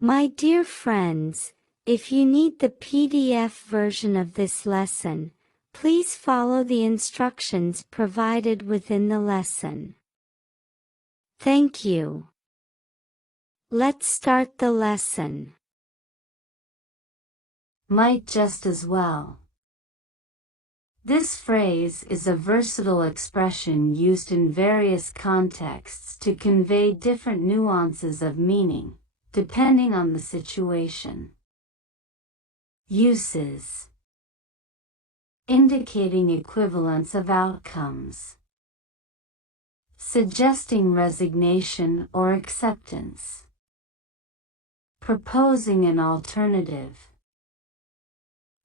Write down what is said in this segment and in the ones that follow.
My dear friends, if you need the PDF version of this lesson, please follow the instructions provided within the lesson. Thank you. Let's start the lesson. Might just as well. This phrase is a versatile expression used in various contexts to convey different nuances of meaning, depending on the situation. Uses: indicating equivalence of outcomes, suggesting resignation or acceptance, proposing an alternative,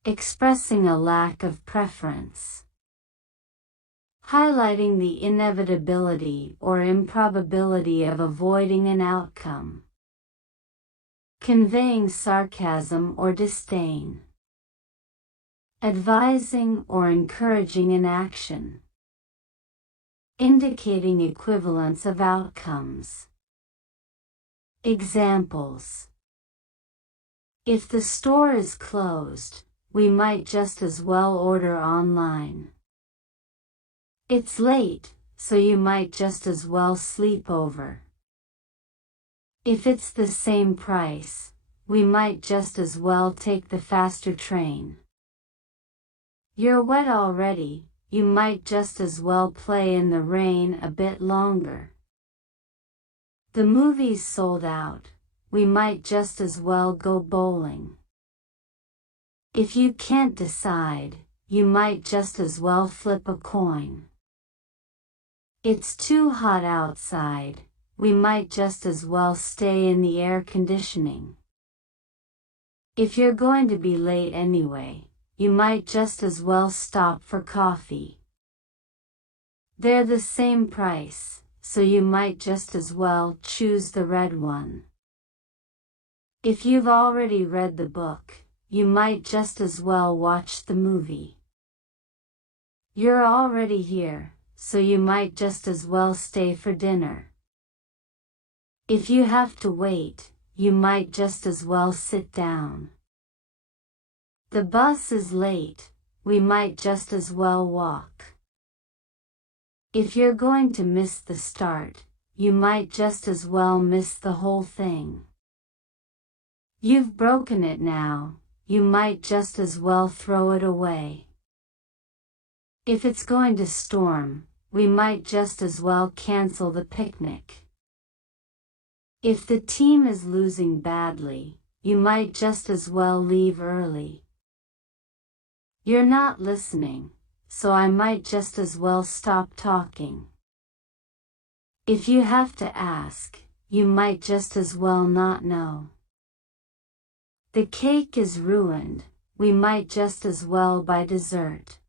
expressing a lack of preference, highlighting the inevitability or improbability of avoiding an outcome, conveying sarcasm or disdain, advising or encouraging an action, indicating equivalence of outcomes. Examples: if the store is closed, we might just as well order online. It's late, so you might just as well sleep over. If it's the same price, we might just as well take the faster train. You're wet already, you might just as well play in the rain a bit longer. The movie's sold out, we might just as well go bowling. If you can't decide, you might just as well flip a coin. It's too hot outside, we might just as well stay in the air conditioning. If you're going to be late anyway, you might just as well stop for coffee. They're the same price, so you might just as well choose the red one. If you've already read the book, you might just as well watch the movie. You're already here, so you might just as well stay for dinner. If you have to wait, you might just as well sit down. The bus is late, we might just as well walk. If you're going to miss the start, you might just as well miss the whole thing. You've broken it now, you might just as well throw it away. If it's going to storm, we might just as well cancel the picnic. If the team is losing badly, you might just as well leave early. You're not listening, so I might just as well stop talking. If you have to ask, you might just as well not know. The cake is ruined, we might just as well buy dessert.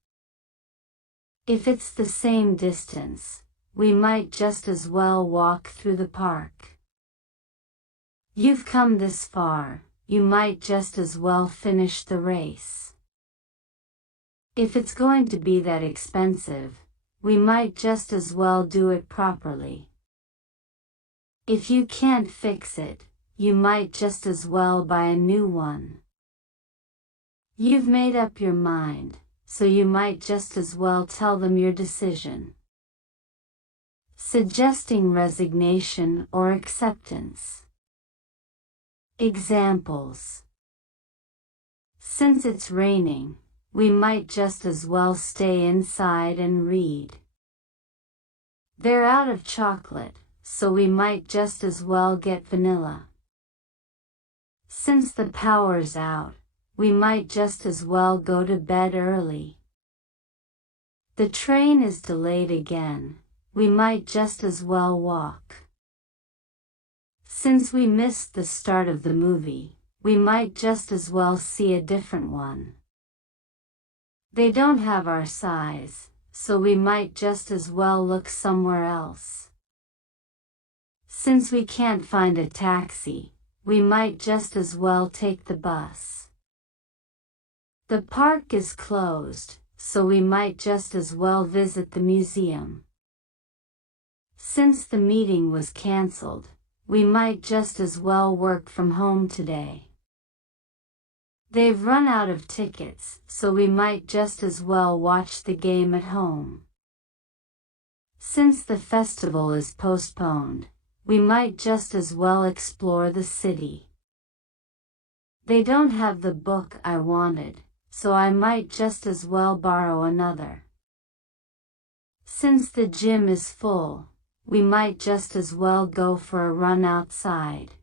If it's the same distance, we might just as well walk through the park. You've come this far, you might just as well finish the race. If it's going to be that expensive, we might just as well do it properly. If you can't fix it, you might just as well buy a new one. You've made up your mind, so you might just as well tell them your decision. Suggesting resignation or acceptance. Examples: since it's raining, we might just as well stay inside and read. They're out of chocolate, so we might just as well get vanilla. Since the power's out, we might just as well go to bed early. The train is delayed again, we might just as well walk. Since we missed the start of the movie, we might just as well see a different one. They don't have our size, so we might just as well look somewhere else. Since we can't find a taxi, we might just as well take the bus. The park is closed, so we might just as well visit the museum. Since the meeting was cancelled, we might just as well work from home today. They've run out of tickets, so we might just as well watch the game at home. Since the festival is postponed, we might just as well explore the city. They don't have the book I wanted, so I might just as well borrow another. Since the gym is full, we might just as well go for a run outside.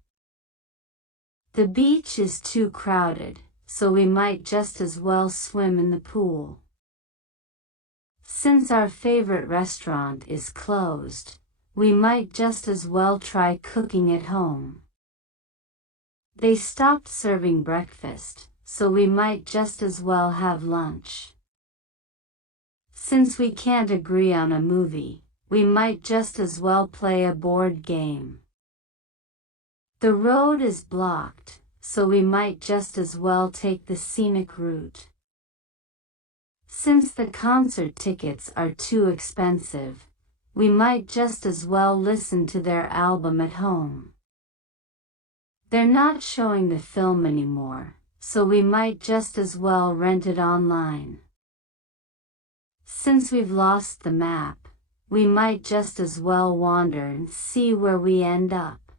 The beach is too crowded, so we might just as well swim in the pool. Since our favorite restaurant is closed, we might just as well try cooking at home. They stopped serving breakfast, so we might just as well have lunch. Since we can't agree on a movie, we might just as well play a board game. The road is blocked, so we might just as well take the scenic route. Since the concert tickets are too expensive, we might just as well listen to their album at home. They're not showing the film anymore, so we might just as well rent it online. Since we've lost the map, we might just as well wander and see where we end up.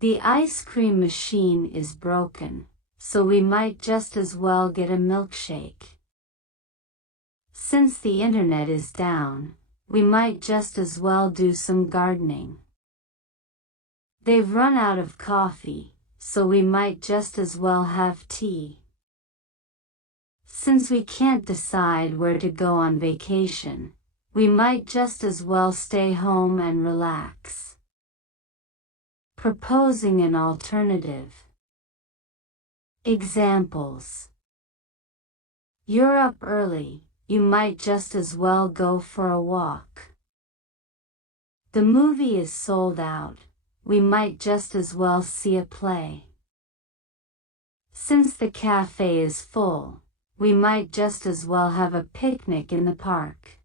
The ice cream machine is broken, so we might just as well get a milkshake. Since the internet is down, we might just as well do some gardening. They've run out of coffee, so we might just as well have tea. Since we can't decide where to go on vacation, we might just as well stay home and relax. Proposing an alternative. Examples. You're up early, you might just as well go for a walk. The movie is sold out, we might just as well see a play. Since the cafe is full, we might just as well have a picnic in the park.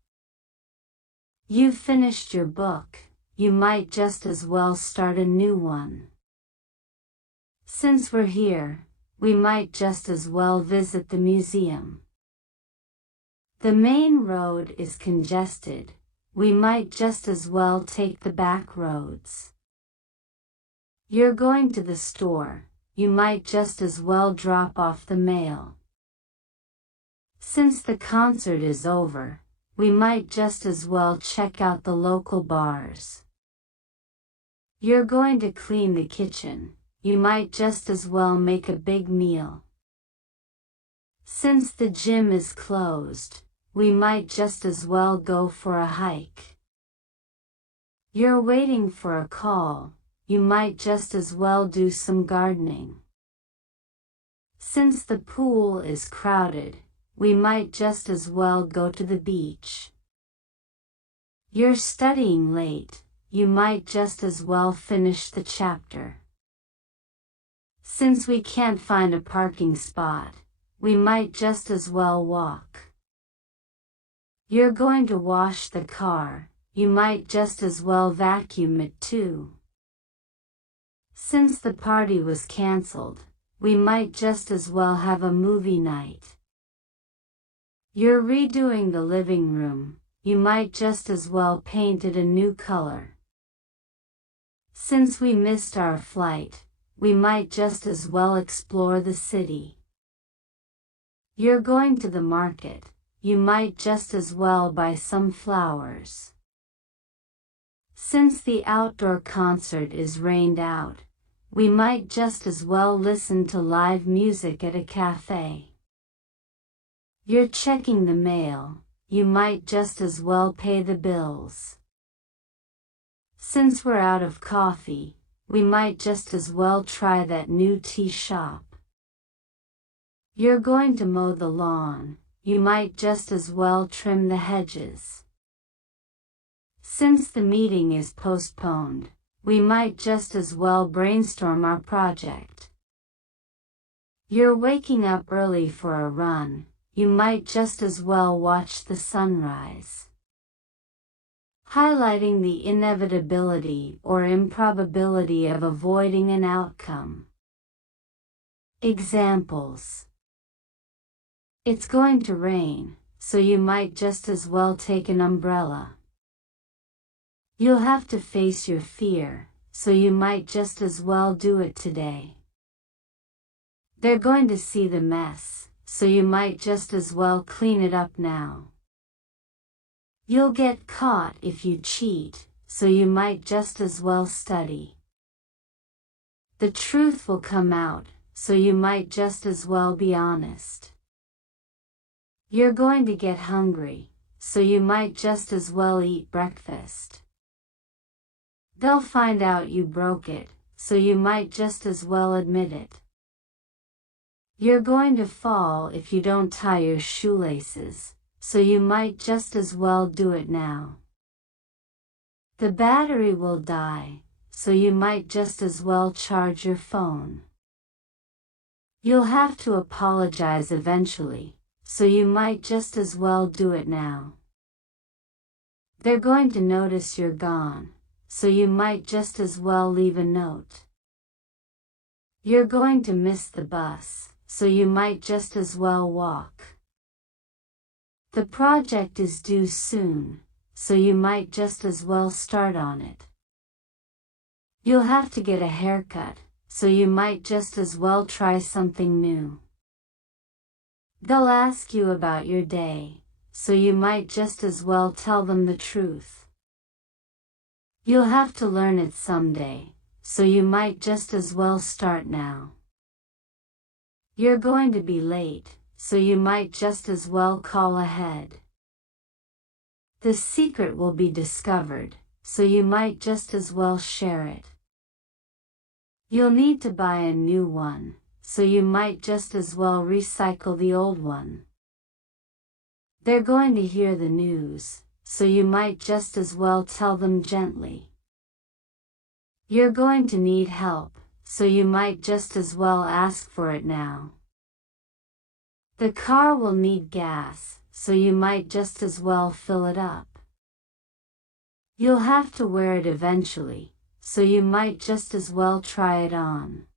You've finished your book, you might just as well start a new one. Since we're here, we might just as well visit the museum. The main road is congested, we might just as well take the back roads. You're going to the store, you might just as well drop off the mail. Since the concert is over, we might just as well check out the local bars. You're going to clean the kitchen, you might just as well make a big meal. Since the gym is closed, we might just as well go for a hike. You're waiting for a call, you might just as well do some gardening. Since the pool is crowded, we might just as well go to the beach. You're studying late, you might just as well finish the chapter. Since we can't find a parking spot, we might just as well walk. You're going to wash the car, you might just as well vacuum it too. Since the party was cancelled, we might just as well have a movie night. You're redoing the living room, you might just as well paint it a new color. Since we missed our flight, we might just as well explore the city. You're going to the market, you might just as well buy some flowers. Since the outdoor concert is rained out, we might just as well listen to live music at a cafe. You're checking the mail, you might just as well pay the bills. Since we're out of coffee, we might just as well try that new tea shop. You're going to mow the lawn, you might just as well trim the hedges. Since the meeting is postponed, we might just as well brainstorm our project. You're waking up early for a run, you might just as well watch the sunrise. highlighting the inevitability or improbability of avoiding an outcome. Examples: it's going to rain, so you might just as well take an umbrella. You'll have to face your fear, so you might just as well do it today. They're going to see the mess, so you might just as well clean it up now. You'll get caught if you cheat, so you might just as well study. The truth will come out, so you might just as well be honest. You're going to get hungry, so you might just as well eat breakfast. They'll find out you broke it, so you might just as well admit it. You're going to fall if you don't tie your shoelaces, so you might just as well do it now. The battery will die, so you might just as well charge your phone. You'll have to apologize eventually, so you might just as well do it now. They're going to notice you're gone, so you might just as well leave a note. You're going to miss the bus, so you might just as well walk. The project is due soon, so you might just as well start on it. You'll have to get a haircut, so you might just as well try something new. They'll ask you about your day, so you might just as well tell them the truth. You'll have to learn it someday, so you might just as well start now. You're going to be late, so you might just as well call ahead. The secret will be discovered, so you might just as well share it. You'll need to buy a new one, so you might just as well recycle the old one. They're going to hear the news, so you might just as well tell them gently. You're going to need help, so you might just as well ask for it now. The car will need gas, so you might just as well fill it up. You'll have to wear it eventually, so you might just as well try it on.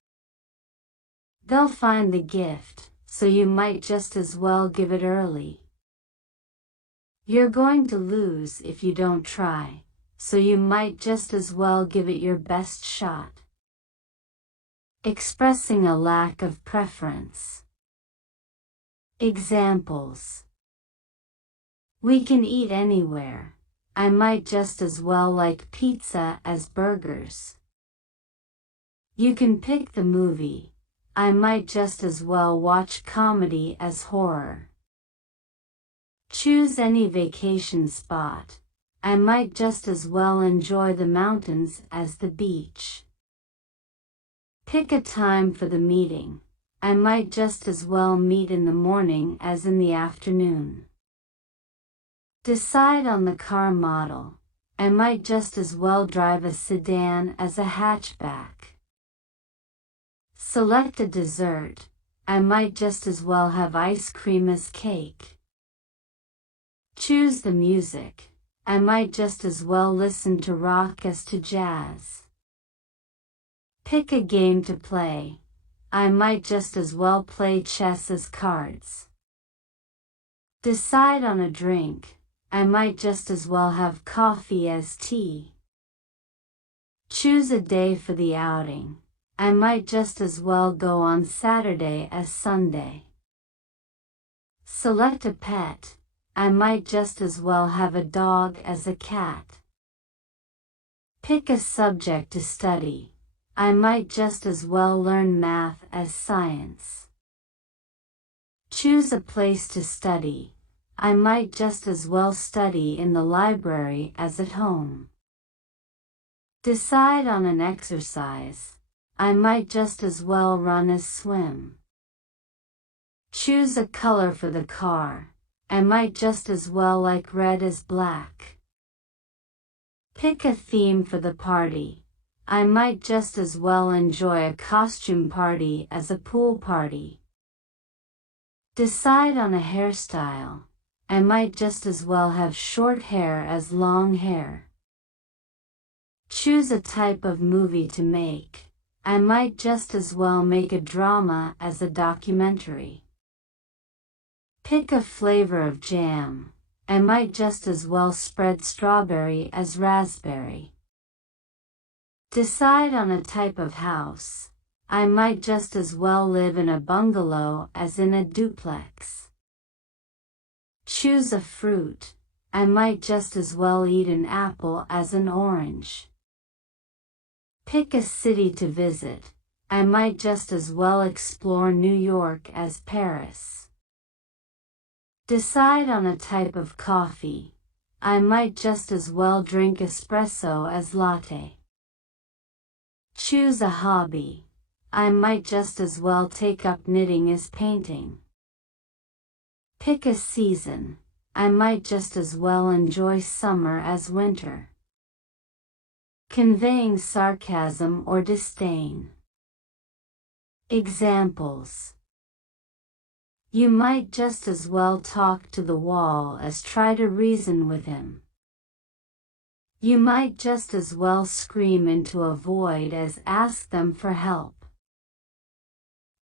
They'll find the gift, so you might just as well give it early. You're going to lose if you don't try, so you might just as well give it your best shot. Expressing a lack of preference. Examples: we can eat anywhere. I might just as well like pizza as burgers. You can pick the movie. I might just as well watch comedy as horror. Choose any vacation spot. I might just as well enjoy the mountains as the beach. Pick a time for the meeting. I might just as well meet in the morning as in the afternoon. Decide on the car model. I might just as well drive a sedan as a hatchback. Select a dessert. I might just as well have ice cream as cake. Choose the music. I might just as well listen to rock as to jazz. Pick a game to play. I might just as well play chess as cards. Decide on a drink. I might just as well have coffee as tea. Choose a day for the outing. I might just as well go on Saturday as Sunday. Select a pet. I might just as well have a dog as a cat. Pick a subject to study. I might just as well learn math as science. Choose a place to study. I might just as well study in the library as at home. Decide on an exercise. I might just as well run as swim. Choose a color for the car. I might just as well like red as black. Pick a theme for the party. I might just as well enjoy a costume party as a pool party. Decide on a hairstyle. I might just as well have short hair as long hair. Choose a type of movie to make. I might just as well make a drama as a documentary. Pick a flavor of jam. I might just as well spread strawberry as raspberry. Decide on a type of house. I might just as well live in a bungalow as in a duplex. Choose a fruit. I might just as well eat an apple as an orange. Pick a city to visit. I might just as well explore New York as Paris. Decide on a type of coffee. I might just as well drink espresso as latte. Choose a hobby. I might just as well take up knitting as painting. Pick a season. I might just as well enjoy summer as winter. Conveying sarcasm or disdain. Examples. You might just as well talk to the wall as try to reason with him. You might just as well scream into a void as ask them for help.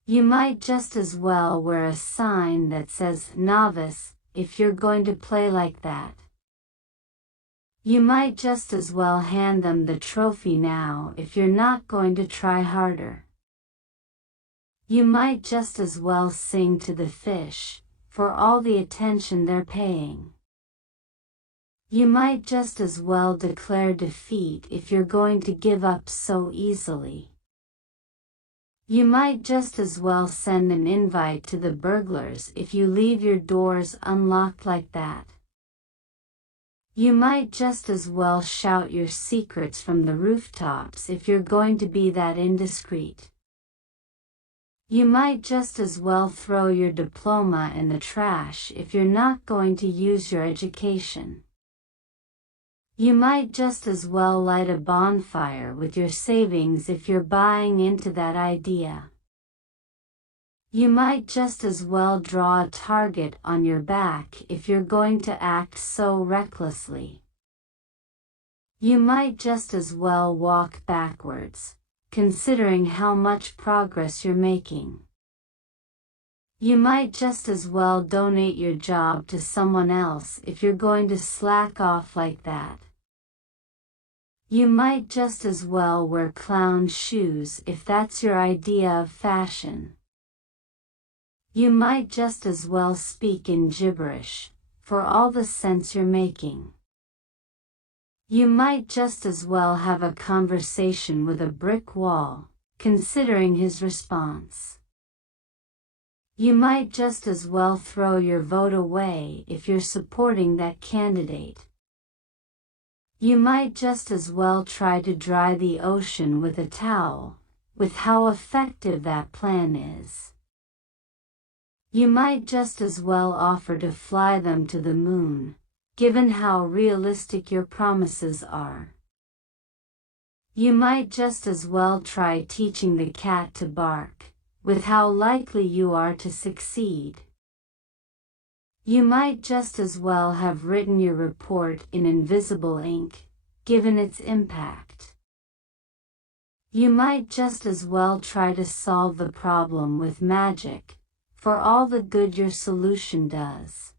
You might just as well wear a sign that says novice if you're going to play like that. You might just as well hand them the trophy now if you're not going to try harder. You might just as well sing to the fish, for all the attention they're paying. You might just as well declare defeat if you're going to give up so easily. You might just as well send an invite to the burglars if you leave your doors unlocked like that. You might just as well shout your secrets from the rooftops if you're going to be that indiscreet. You might just as well throw your diploma in the trash if you're not going to use your education. You might just as well light a bonfire with your savings if you're buying into that idea. You might just as well draw a target on your back if you're going to act so recklessly. You might just as well walk backwards, considering how much progress you're making. You might just as well donate your job to someone else if you're going to slack off like that. You might just as well wear clown shoes if that's your idea of fashion. You might just as well speak in gibberish, for all the sense you're making. You might just as well have a conversation with a brick wall, considering his response. You might just as well throw your vote away if you're supporting that candidate. You might just as well try to dry the ocean with a towel, with how effective that plan is. You might just as well offer to fly them to the moon, given how realistic your promises are. You might just as well try teaching the cat to bark, with how likely you are to succeed. You might just as well have written your report in invisible ink, given its impact. You might just as well try to solve the problem with magic, for all the good your solution does.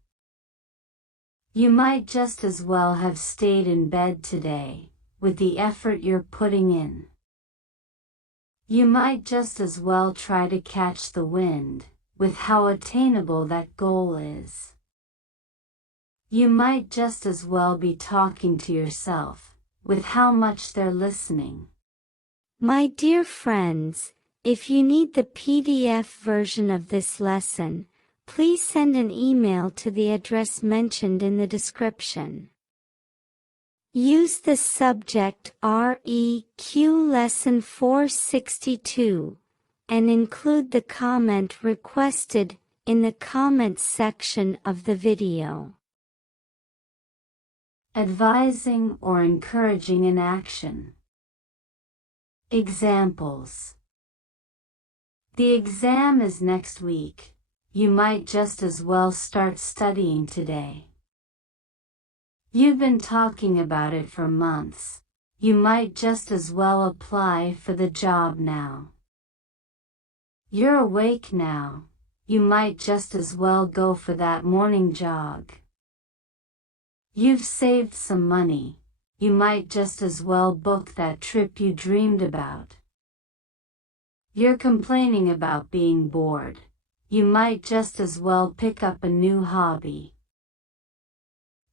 You might just as well have stayed in bed today, with the effort you're putting in. You might just as well try to catch the wind, with how attainable that goal is. You might just as well be talking to yourself, with how much they're listening. My dear friends, if you need the PDF version of this lesson, please send an email to the address mentioned in the description. Use the subject REQ Lesson 462 and include the comment requested in the comments section of the video. Advising or encouraging an action. Examples. The exam is next week. You might just as well start studying today. You've been talking about it for months. You might just as well apply for the job now. You're awake now. You might just as well go for that morning jog. You've saved some money. You might just as well book that trip you dreamed about. You're complaining about being bored. You might just as well pick up a new hobby.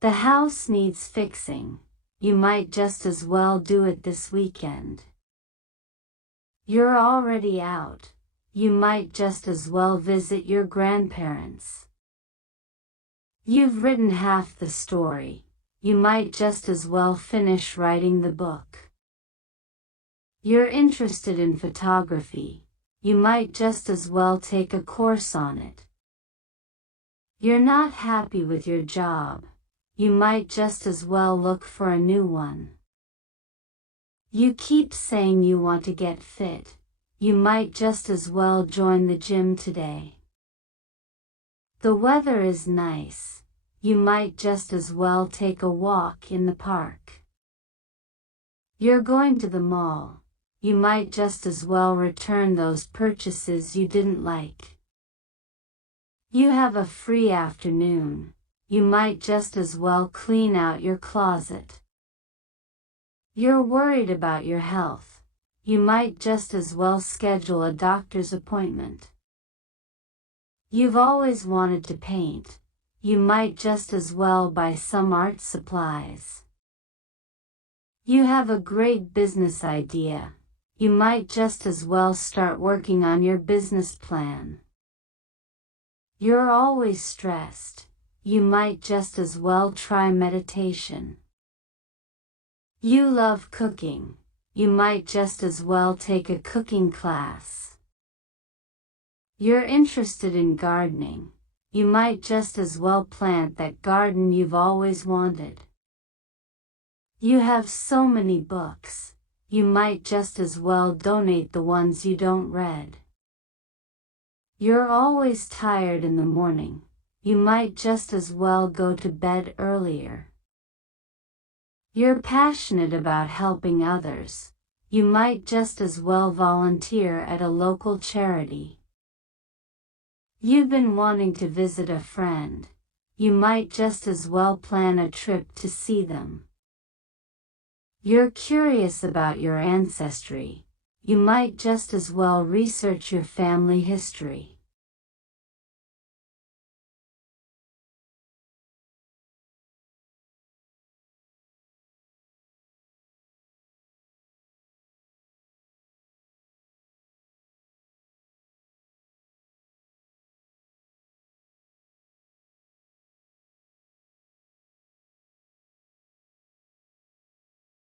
The house needs fixing. You might just as well do it this weekend. You're already out. You might just as well visit your grandparents. You've written half the story. You might just as well finish writing the book. You're interested in photography. You might just as well take a course on it. You're not happy with your job. You might just as well look for a new one. You keep saying you want to get fit. You might just as well join the gym today. The weather is nice. You might just as well take a walk in the park. You're going to the mall. You might just as well return those purchases you didn't like. You have a free afternoon. You might just as well clean out your closet. You're worried about your health. You might just as well schedule a doctor's appointment. You've always wanted to paint. You might just as well buy some art supplies. You have a great business idea. You might just as well start working on your business plan. You're always stressed. You might just as well try meditation. You love cooking. You might just as well take a cooking class. You're interested in gardening. You might just as well plant that garden you've always wanted. You have so many books. You might just as well donate the ones you don't read. You're always tired in the morning. You might just as well go to bed earlier. You're passionate about helping others. You might just as well volunteer at a local charity. You've been wanting to visit a friend. You might just as well plan a trip to see them. You're curious about your ancestry. You might just as well research your family history.